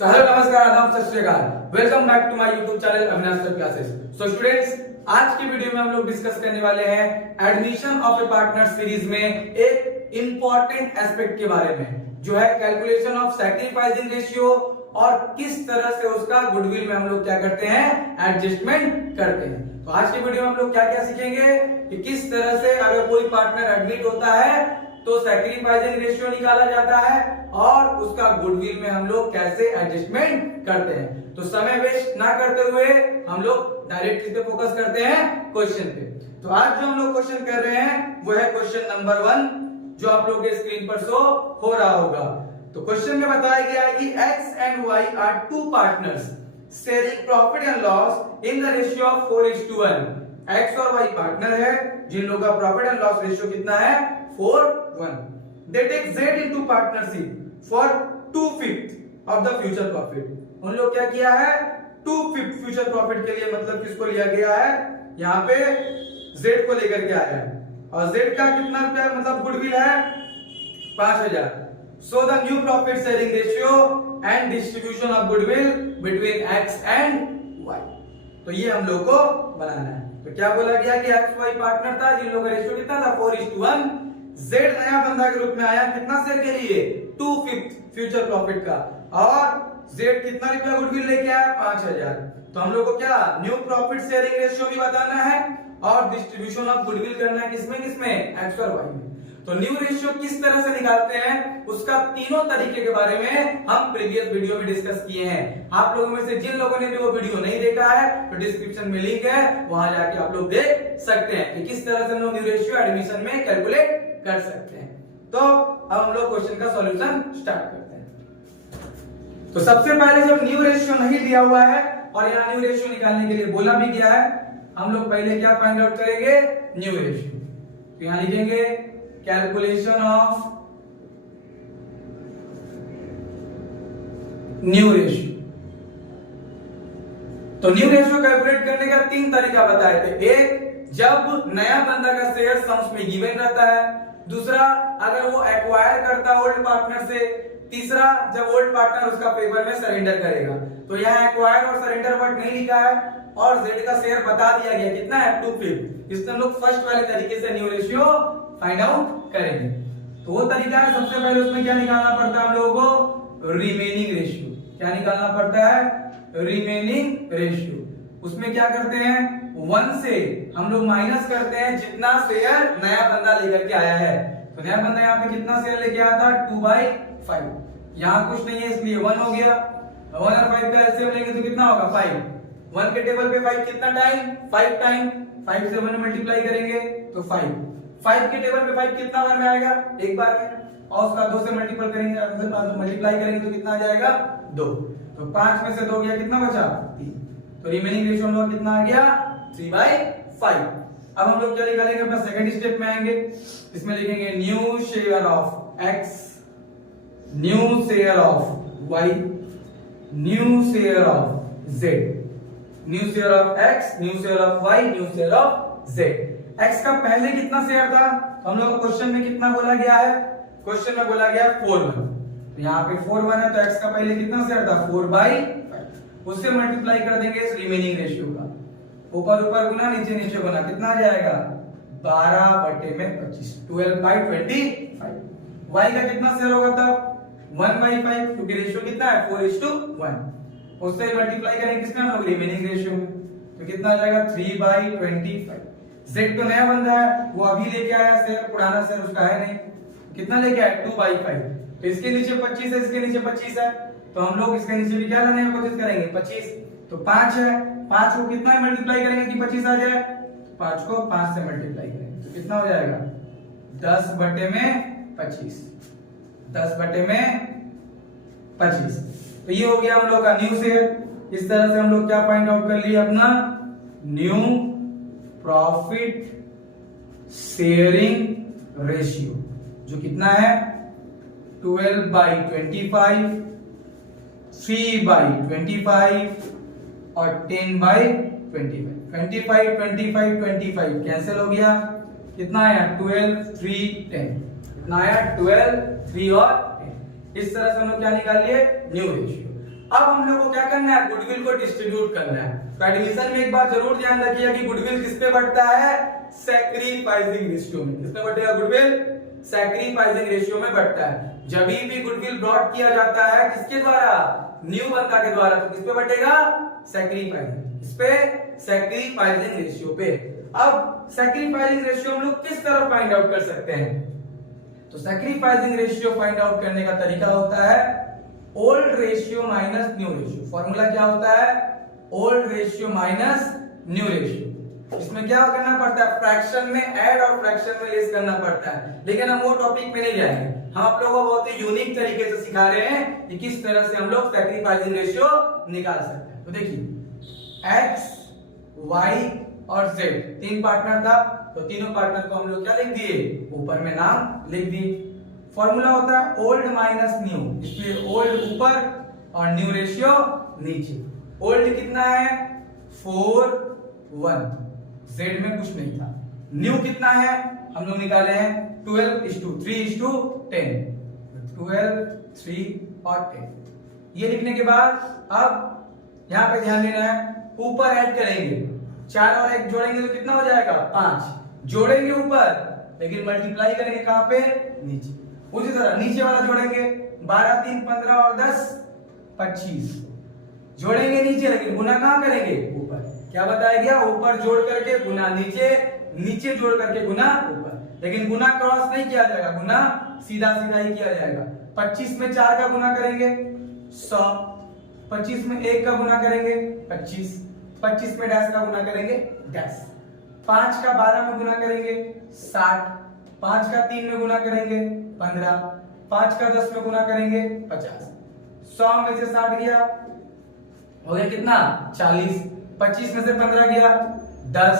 So hello नमस्कार आदाब सत श्री अकाल, welcome back to my YouTube channel Avinash sir classes. So students, आज की वीडियो में हम लोग डिस्कस करने वाले हैं admission of A partner series में एक इंपॉर्टेंट एस्पेक्ट के बारे में, जो है कैलकुलेशन ऑफ सैक्रिफाइसिंग रेशियो और किस तरह से उसका गुडविल में हम लोग क्या करते हैं, एडजस्टमेंट करते हैं। तो आज की वीडियो में हम लोग क्या क्या सीखेंगे कि किस तरह से अगर कोई पार्टनर एडमिट होता है तो सैक्रिफाइसिंग रेशियो निकाला जाता है और उसका गुडविल में हम लोग कैसे एडजस्टमेंट करते हैं। तो समय वेस्ट ना करते हुए हम लोग डायरेक्ट इस पे फोकस करते हैं क्वेश्चन पे। तो आज जो हम लोग क्वेश्चन कर रहे हैं वो है क्वेश्चन नंबर 1, जो आप लोग के स्क्रीन पर शो हो रहा होगा। तो क्वेश्चन में बताया गया है कि x and y are two partners sharing profit and loss in the ratio of 4:1। x और y पार्टनर है जिन लोगों का प्रॉफिट एंड लॉस रेशियो कितना है, 4:1। They take Z into partnership for 2/5 of the future profit। उन लोग क्या किया है, 2/5 फ्यूचर प्रॉफिट के लिए, मतलब किसको लिया गया है, यहाँ पे Z को लेकर के आया है और Z का कितना रुपया मतलब गुडविल है, 5000। So the new profit sharing ratio and distribution of goodwill between X and Y। तो ये हम लोग को बनाना है। तो क्या बोला गया कि एक्स वाई पार्टनर था जिन लोगों का रेशियो कितना था, 4:1। जेड नया बंदा के रूप में आया, कितना शेयर के लिए, 2/5 फ्यूचर प्रॉफिट का, और जेड कितना रुपया गुडविल लेके आया, 5000। तो हम लोग को क्या न्यू प्रॉफिट शेयरिंग रेशियो भी बताना है और डिस्ट्रीब्यूशन ऑफ गुडविल करना है, किसमें किसमें, एक्स और वाई में। तो न्यू रेशियो किस तरह से निकालते हैं उसका तीनों तरीके के बारे में हम प्रीवियस वीडियो में डिस्कस किए हैं। आप लोगों में से जिन लोगों ने भी वो वीडियो नहीं देखा है तो डिस्क्रिप्शन में लिंक है, वहां जाके आप लोग देख सकते हैं कि किस तरह से हम लोग न्यू रेशियो एडमिशन में कैलकुलेट कर सकते हैं। तो अब हम लोग क्वेश्चन का सॉल्यूशन स्टार्ट करते हैं। तो सबसे पहले जब न्यू रेशियो नहीं दिया हुआ है और यहाँ न्यू रेशियो निकालने के लिए बोला भी गया है, हम लोग पहले क्या फाइंड आउट करेंगे, न्यू रेशियो। तो यहाँ लिखेंगे कैलकुलेशन ऑफ न्यू रेशियो। तो न्यू रेशियो कैलकुलेट करने का 3 तरीका बताए थे। एक, जब नया बंदा का शेयर सम्स में गिवन रहता है। दूसरा, अगर वो एक्वायर करता है ओल्ड पार्टनर से। तीसरा, जब ओल्ड पार्टनर उसका फेवर में सरेंडर करेगा। तो यहाँ एक्वायर और सरेंडर वर्ड नहीं लिखा है और जेड का शेयर बता दिया गया कितना है, 2/5। इसमें हम लोग फर्स्ट वाले तरीके से न्यू रेशियो फाइंड आउट करेंगे। तो वो तरीका है, सबसे पहले उसमें क्या निकालना पड़ता है हम लोगों को, रिमेनिंग रेशियो। क्या निकालना पड़ता है, रिमेनिंग रेशियो। उसमें क्या करते हैं, 1 से हम लोग माइनस करते हैं जितना शेयर नया बंदा लेकर के आया है। तो नया बंदा यहाँ पे कितना शेयर लेके आया था, 2/5। यहाँ कुछ नहीं है इसलिए 1 हो गया। 1 और 5 का एलसीएम लेंगे तो कितना होगा, 5। 1 के टेबल पे 5 कितना टाइम, 5 टाइम। 5 से 1 मल्टीप्लाई करेंगे तो 5। 5 के टेबल पे 5 कितना बार में आएगा, एक बार में, और उसका 2 से मल्टीपल करेंगे, मल्टीप्लाई करेंगे तो कितना आ जाएगा, 2। तो 5 में से 2 गया, कितना बचा, 3। तो रिमेनिंग रेशियो हम लोग कितना आ गया, 3/5। अब हम लोग क्या निकालेंगे, अपना सेकंड स्टेप में आएंगे। इसमें लिखेंगे new share of x, new share of y, new share of z। New share of x, new share of y, new share of z। x का पहले कितना शेयर था, तो हम लोग को क्वेश्चन में कितना बोला गया है, क्वेश्चन में बोला गया है 4/1। तो यहाँ पे 4/1 है तो x का पहले कितना शेयर था, 4/5। उससे मल्टीप्लाई कर देंगे इस रिमेनिंग रेशियो का, ऊपर ऊपर गुना नीचे नीचे गुना, कितना आ जाएगा, 12/25, 12/25। y का कितना शेयर होगा तब, 1/5, क्योंकि रेशियो कितना है, 4:1। उससे मल्टीप्लाई करेंगे किसमें, हम लोग रिमेनिंग रेशियो में, तो कितना आ जाएगा, 3/25। z तो नया बंदा है, वो अभी लेके आया शेयर, पुराना शेयर उसका है नहीं। कितना लेके आया, 2/5। तो इसके नीचे 25 है, इसके नीचे 25 है, तो हम लोग इसके नीचे भी क्या लाने की कोशिश करेंगे, 25। तो 5 है, 5 को कितना मल्टीप्लाई करेंगे कि 25 आ जाए, 5 को 5 से मल्टीप्लाई करेंगे तो कितना हो जाएगा, 10/25। 10/25। तो ये हो गया हम लोग का न्यू शेयर। इस तरह से हम लोग क्या फाइंड आउट कर लिए, अपना न्यू प्रॉफिट शेयरिंग रेशियो, जो कितना है, 12/25, 3/25 और 10/25। 25 25 25 कैंसिल हो गया, कितना आया, 12 3 10, कितना आया, 12 3 और 10। इस तरह से हम लोग क्या निकाल लिए, न्यू रेशियो। अब हम लोग को क्या करना है, गुडविल को डिस्ट्रीब्यूट करना है। तो एडमिशन में एक बात जरूर ध्यान रखिएगा कि गुडविल किस पे बढ़ता है, सैक्रिफाइसिंग रेशियो में। किस पे बढ़ेगा गुडविल, सैक्रिफाइसिंग रेशियो में बढ़ता है। जब भी गुडविल ब्रॉट किया जाता है किसके द्वारा, न्यू बंदा के द्वारा, तो किस पे बढ़ेगा, सैक्रिफाइसिंग, इस पे सैक्रिफाइसिंग रेशियो पे। अब सैक्रिफाइसिंग रेशियो हम लोग किस तरह फाइंड आउट कर सकते हैं, तो सैक्रिफाइसिंग रेशियो फाइंड आउट करने का तरीका होता है old ratio minus new ratio. Formula क्या होता है, old ratio minus new ratio. इसमें क्या करना पड़ता है, फ्रैक्शन में ऐड और फ्रैक्शन में लेस करना पड़ता है। लेकिन हम वो टॉपिक पे नहीं जाएंगे, हम आप लोगों को बहुत ही यूनिक तरीके से सिखा रहे हैं कि किस तरह से हम लोग सैक्रिफाइसिंग रेशियो निकाल सकते हैं। तो देखिए x, y और z तीन पार्टनर था, तो तीनों पार्टनर को हम लोग क्या लिख दिए, ऊपर में नाम लिख दिए। फॉर्मूला होता है ओल्ड माइनस न्यू, इसलिए ओल्ड ऊपर और न्यू रेशियो नीचे। ओल्ड कितना है 4 1, z में कुछ नहीं था। न्यू कितना है हम लोग निकाले हैं 12:3:10, 12 3 और 10। ये लिखने के बाद अब यहाँ पे ध्यान देना है, ऊपर ऐड करेंगे, 4 और 1 जोड़ेंगे तो कितना हो जाएगा 5, जोड़ेंगे ऊपर लेकिन मल्टीप्लाई करेंगे कहां पे, नीचे। उसी तरह नीचे वाला जोड़ेंगे, 12 3 15 और 10 25, जोड़ेंगे नीचे लेकिन गुना कहां करेंगे, ऊपर। क्या बताया गया, ऊपर जोड़ करके गुना नीचे, नीचे जोड़ करके गुना ऊपर। लेकिन गुना क्रॉस नहीं किया जाएगा, गुना सीधा सीधा ही किया जाएगा। 25 में 4 का गुना करेंगे 100, 25 में 1 का गुना करेंगे 25, 25 में डैश का गुना करेंगे डैश, 5 का 12 में गुना करेंगे 60, 5 का 3 में गुना करेंगे 15, 5 का 10 में गुना करेंगे 50। 100 में से 60 गया, हो गया कितना 40, 25 में से 15 गया 10,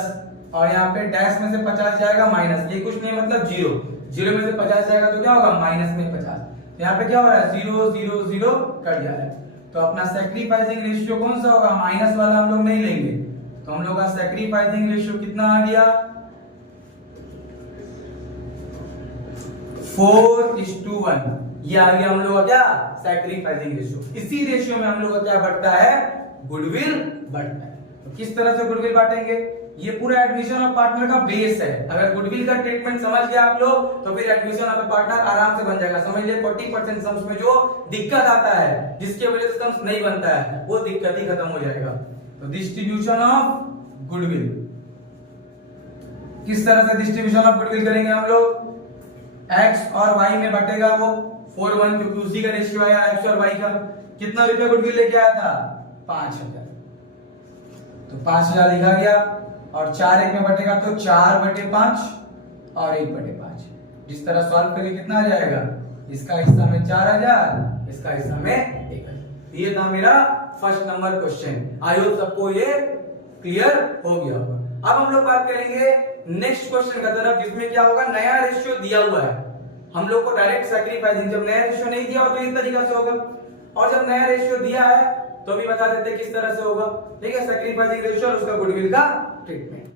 और यहाँ पे डैश में से 50 जाएगा माइनस, ये कुछ नहीं मतलब 0, 0 में से 50 जाएगा तो क्या होगा माइनस में 50। तो यहाँ पे क्या हो रहा है 0 0 0 कट जा रहा है। तो अपना सैक्रिफाइसिंग रेशियो कौन सा होगा, माइनस वाला हम लोग नहीं लेंगे। तो हम लोग का सैक्रिफाइसिंग रेशियो कितना आ गया 4:1, ये आ गया हम लोग का क्या, सैक्रिफाइसिंग रेशियो। इसी रेशियो में हम लोग का क्या बढ़ता है, गुडविल बढ़ता है। तो किस तरह से गुडविल बांटेंगे, ये पूरा एडमिशन ऑफ पार्टनर का बेस है। अगर गुडविल का ट्रीटमेंट समझ गए आप लोग तो फिर एडमिशन ऑफ पार्टनर आराम से बन जाएगा। समझ लिए 40% सम्स में जो दिक्कत आता है, जिसके वजह से सम्स नहीं बनता है, वो दिक्कत ही खत्म हो जाएगा। तो डिस्ट्रीब्यूशन ऑफ गुडविल, किस तरह से डिस्ट्रीब्यूशन ऑफ गुडविल करेंगे हम लोग, x और y में बटेगा वो 4 1, क्योंकि उसी का रेशियो आया x और y का। कितना रुपया गुडविल लेके आया था 5000, तो 5000 लिखा गया, और 4 1 में बटेगा तो 4/5 और 1/5। जिस तरह सॉल्व करके कितना आ जाएगा, इसका हिस्सा में 4000, इसका हिस्सा में 1000। ये था मेरा first number question. I hope सबको ये क्लियर हो गया होगा। अब हम लोग बात करेंगे नेक्स्ट क्वेश्चन का तरफ, जिसमें क्या होगा, नया रेशियो दिया हुआ है हम लोग को डायरेक्ट सैक्रिफाइसिंग। जब नया रेशियो नहीं दिया हो तो इस तरीका से होगा, और जब नया रेशियो दिया है तो भी बता देते हैं किस तरह से होगा। ठीक है, सैक्रिफाइसिंग रेशियो और उसका गुडविल का ट्रीटमेंट।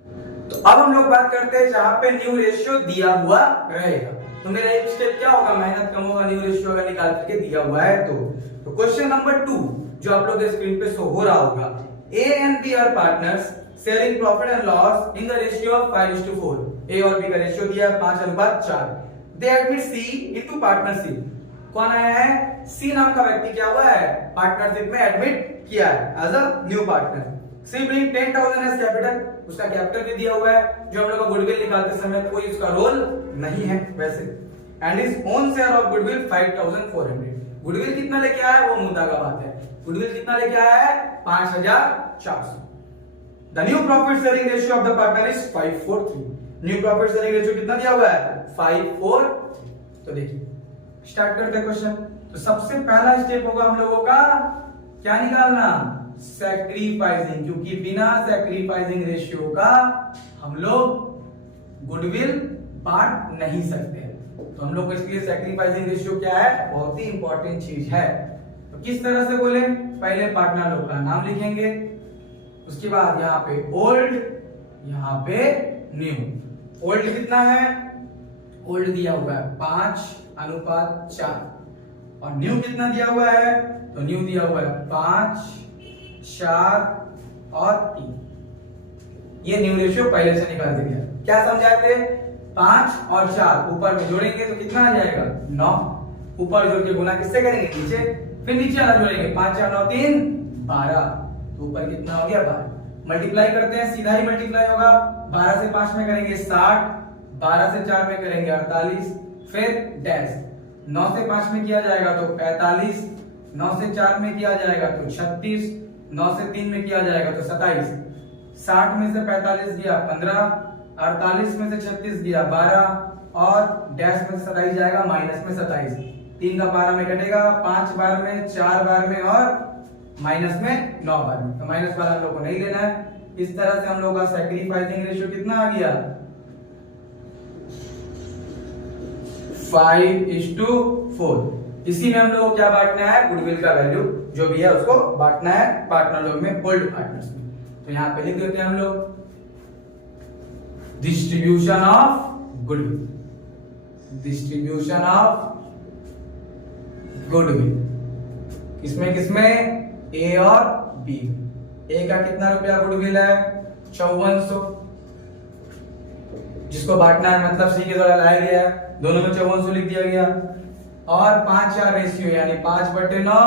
तो अब हम लोग बात करते हैं जहां पे न्यू रेशियो दिया हुआ रहेगा। तो मेरा एक स्टेप क्या होगा, मेहनत कम होगा, न्यू रेशियो अगर निकाल करके दिया हुआ है तो क्वेश्चन नंबर 2 जो आप लोग के स्क्रीन पे शो हो रहा होगा, A and B are partners sharing profit and loss in the ratio of 5:4। A और B का रेशियो दिया है 5:4। They admit C into partnership। कौन आया है, C नाम का व्यक्ति क्या हुआ है, पार्टनरशिप में एडमिट किया है as a new partner. C bring 10,000 as capital, उसका कैपिटल भी दिया हुआ है, जो हम लोग का गुडविल निकालते समय कोई उसका रोल नहीं है वैसे। And is own share of goodwill 5,400। Goodwill कितना लेके आया है वो मुद्दा का बात है, गुडविल कितना लेके आया है 5,400। The new profit sharing ratio of the partner is 5:3। New profit sharing ratio कितना दिया हुआ है 5:4। तो देखिए स्टार्ट करते हैं क्वेश्चन। तो सबसे पहला स्टेप होगा हम लोगों का क्या निकालना, सैक्रिफाइसिंग, क्योंकि बिना सैक्रिफाइसिंग रेशियो का हम लोग गुडविल बांट नहीं सकते। तो हम लोग को इसके लिए सैक्रिफाइसिंग रेशियो क्या है, बहुत ही इंपॉर्टेंट चीज है। तो किस तरह से बोले, पहले पार्टनर लोग का नाम लिखेंगे, उसके बाद यहाँ पे ओल्ड, यहाँ पे न्यू। ओल्ड कितना है, ओल्ड दिया हुआ है 5:4, और न्यू कितना दिया हुआ है, तो न्यू दिया हुआ है 5, 4 और 3। ये न्यू रेशियो पहले से निकाल दिया। क्या समझाए थे, 5 और 4 ऊपर में जोड़ेंगे तो कितना आ जाएगा 9, ऊपर जोड़ के गुना किससे करेंगे नीचे, फिर नीचे वाला जोड़ेंगे 5 4 9 3 12, तो ऊपर कितना हो गया 12। मल्टीप्लाई करते हैं, सीधा ही मल्टीप्लाई होगा। 12 से 5 में करेंगे 60, 12 से 4 में करेंगे 48, फिर डैश। 9 से 5 में किया जाएगा तो 45, 9 से 4 में किया जाएगा तो 36, 9 से 3 में किया जाएगा तो 27, 60 में से 45 गया 15, 48 में से 36 गया 12 और डैश में से 27 जाएगा माइनस में 27। 3 का 12 में कटेगा, 5 बार में, 4 बार में और माइनस में 9 बार में, तो माइनस वाला हम लोग को नहीं लेना है। इस तरह से हम लोग का सैक्रिफाइसिंग रेशियो कितना आ गया 5:4। इसी में हम लोग को क्या बांटना है, गुडविल का वैल्यू जो भी है उसको बांटना है पार्टनर लोग में, होल्ड पार्टनर्स में। तो यहाँ पे लिख देते हैं हम लोग distribution of goodwill, distribution of goodwill किसमें किसमें, ए और बी। ए का कितना रुपया गुडविल है 5400, जिसको बांटना है मतलब सी के द्वारा लाया गया है, दोनों में 5400 लिख दिया गया। और 5-4 रेशियो यानी 5/9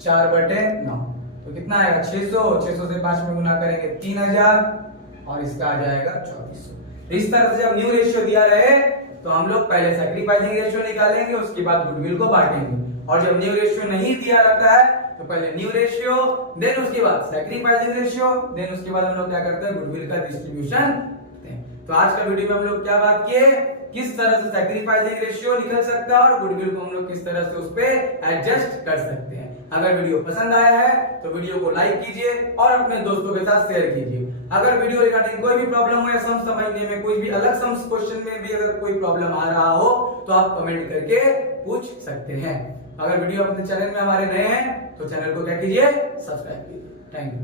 4/9, तो कितना आएगा 600, 600 से 5 में गुना करेंगे 3000 और इसका आ जाएगा 2400। इस तरह से जब न्यू रेशियो दिया रहे तो हम लोग पहले सैक्रिफाइसिंग रेशियो निकालेंगे, उसके बाद गुडविल को बांटेंगे। और जब न्यू रेशियो नहीं दिया रहता है तो पहले न्यू रेशियो, देन उसके बाद सैक्रिफाइसिंग रेशियो, देन उसके बाद हम लोग क्या करते हैं गुडविल का डिस्ट्रीब्यूशन करते हैं। तो आज का वीडियो में हम लोग क्या बात किए, किस तरह से सैक्रिफाइसिंग रेशियो निकल सकता है और गुडविल को हम लोग किस तरह से उस पे एडजस्ट कर सकते हैं। अगर वीडियो पसंद आया है तो वीडियो को लाइक कीजिए और अपने दोस्तों के साथ शेयर कीजिए। अगर वीडियो रिगार्डिंग कोई भी प्रॉब्लम हो या सम समझने में कोई भी अलग सम क्वेश्चन में भी अगर कोई प्रॉब्लम आ रहा हो तो आप कमेंट करके पूछ सकते हैं। अगर वीडियो अपने चैनल में हमारे नए हैं तो चैनल को क्या कीजिए, सब्सक्राइब कीजिए। Thank you.